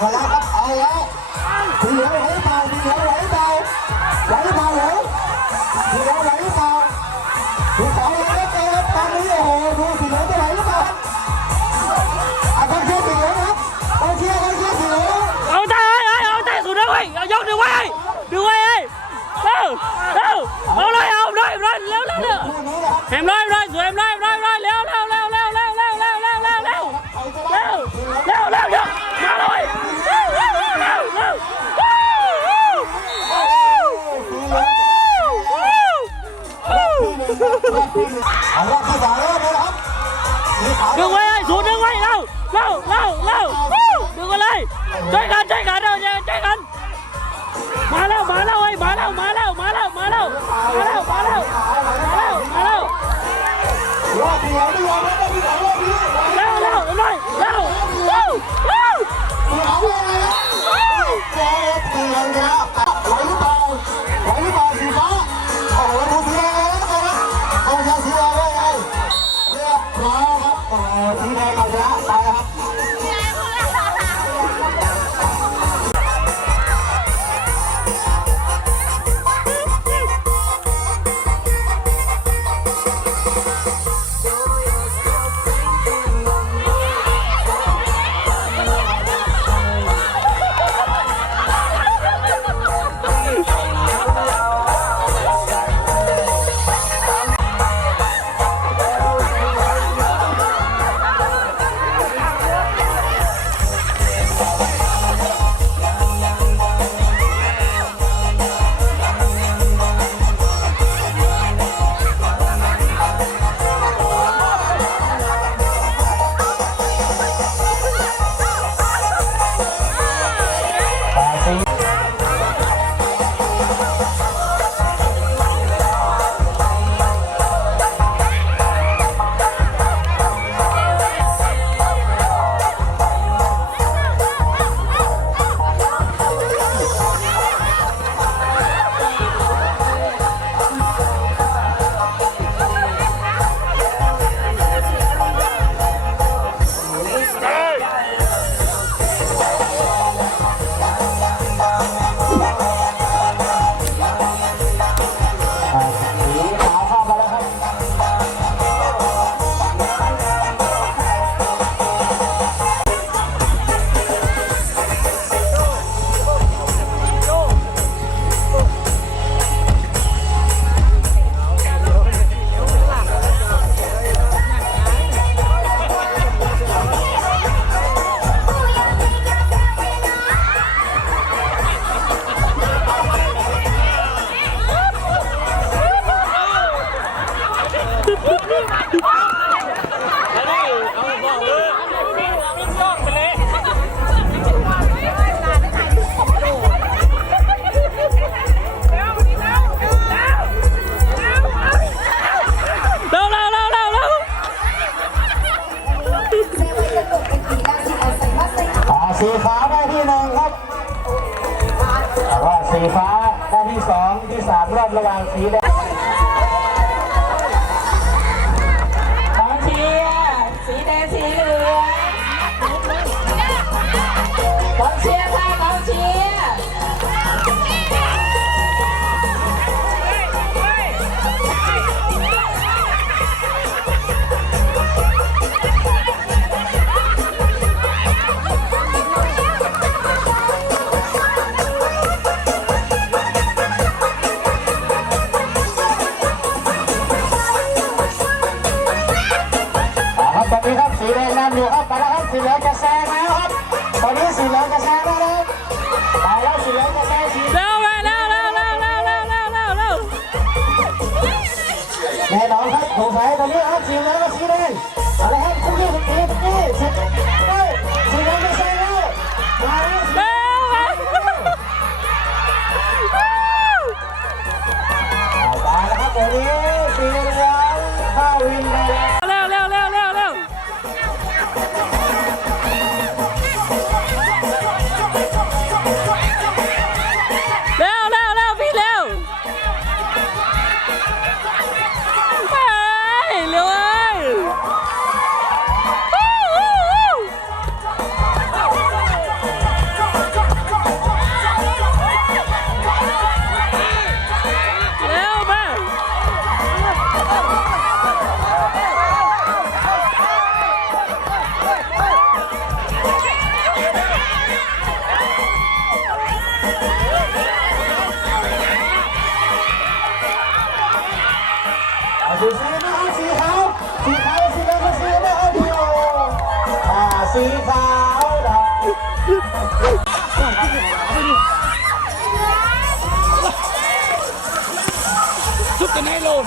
เอาแล้วครับเอาแล้วทีเหลือไหวเปล่าทีเหลือไหวเปล่าไหวเปล่าเหลือทีเหลือไหวเปล่าดูสองแล้วครับตอนนี้โอ้โหดูทีเหลือจะไหวหรือเปล่าอาจารย์เชื่อทีเหลือครับต้องเชื่อต้องเชื่อทีเหลือเอาตายเอาเอาตายสุดแล้วเว้ยเอายกดึงไว้ดึงไว้เอ้ยเร็วเร็วเอาเลยเอาเลยเลยเร็วเร็วเร็วเห็นเลยเลยสวยเห็นเลย เอาละผู้สาวเริ่มเลยนะครับสีขาว ดึงไว้ไอ้สูดึงไว้เร็วเร็วเร็วเร็ววู้ดึงไว้เลยช่วยกันช่วยกันเร็วช่วยกัน มาแล้วมาแล้วไอ้ยมาแล้วมาแล้วมาแล้วมาแล้วมาแล้วมาแล้วมาแล้วมาแล้ว รอบเดียวไม่ยอมแล้วผู้สาวรอบนี้ เร็วเร็วเร็วเร็วเร็วเร็ว สีขาวเลยนะเจ๊เตือนแล้วไหวหรื เรียบร้อครับโอ้สีแดงเอาชนะไปครับ สามรอบระหว่างสีแดงกองเชียร์สีแดงสีเหลือง ครับสงสัยตอนนี้ครับสีเหลืองกับสีแดงเอาละครับคู่นี้เป็นทีมนี่สีเฮ้ยสีเหลืองจะแซงแล้วมาแล้วสีเร็วเร็วเอาไปแล้วครับตอนนี้ the nylon.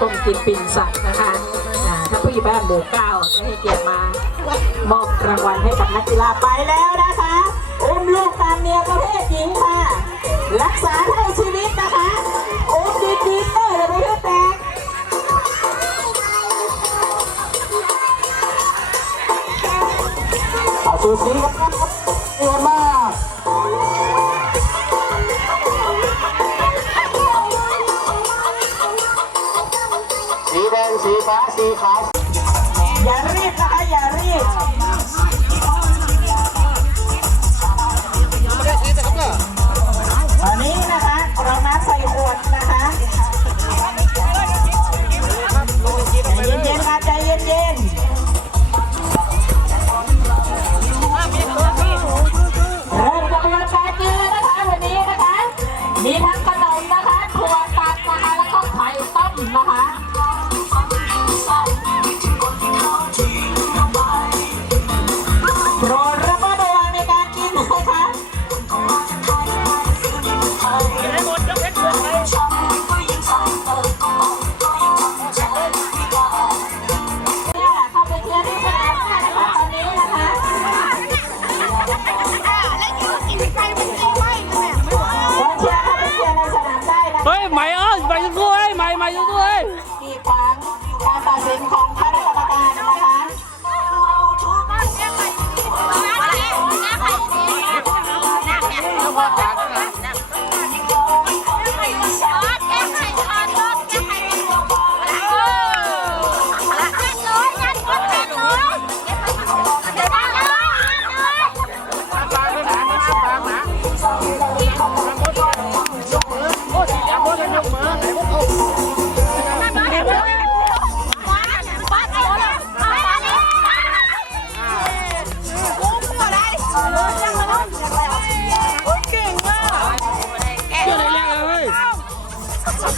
ต้มกินปิ่นสัตว์นะคะอ่าถ้าผู้ใหญ่บ้านหมู่เก้าได้ให้เกียรติมามอบรางวัลให้กับนักกีฬาไปแล้วนะคะ อุ้มลูกตามเมียประเภทหญิงค่ะ รักษาให้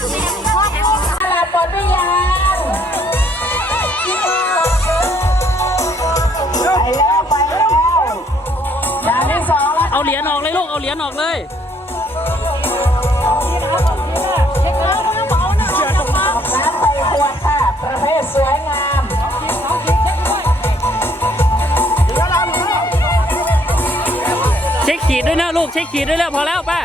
ตลาดปลดหรือยังไปแล้วไปแล้วด่านที่สองแล้วเอาเหรียญออกเลยลูก เอาเหรียญออกเลยน้ำใส่ขวดค่ะ ประเภทสวยงาม เช็คขีดด้วยนะลูก เช็คขีดด้วยแล้วพอแล้วป้า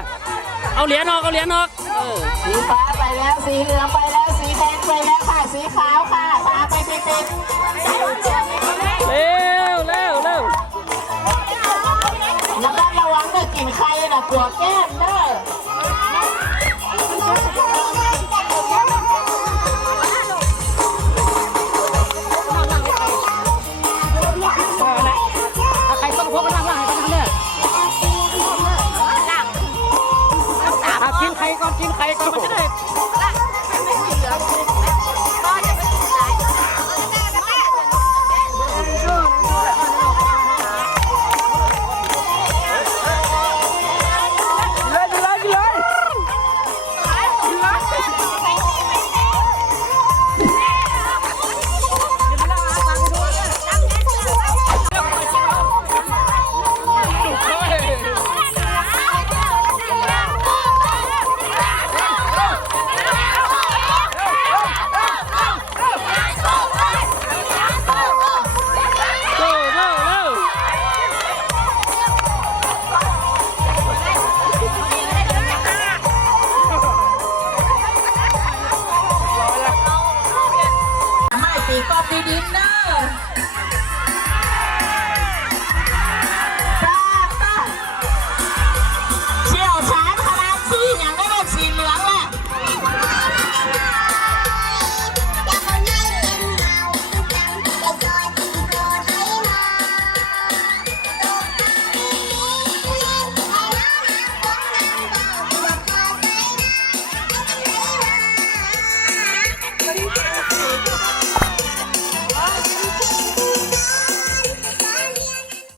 เอาเหรียญออก เอาเหรียญออก เออ สีฟ้า แล้วสีเหลืองไปแล้วสีแดงไปแล้วค่ะสีขาวค่ะตามไปติดเร็วเร็วเร็วๆแล้วก็ระวังเด้อกินไข่นะกลัวแก้มเด้อ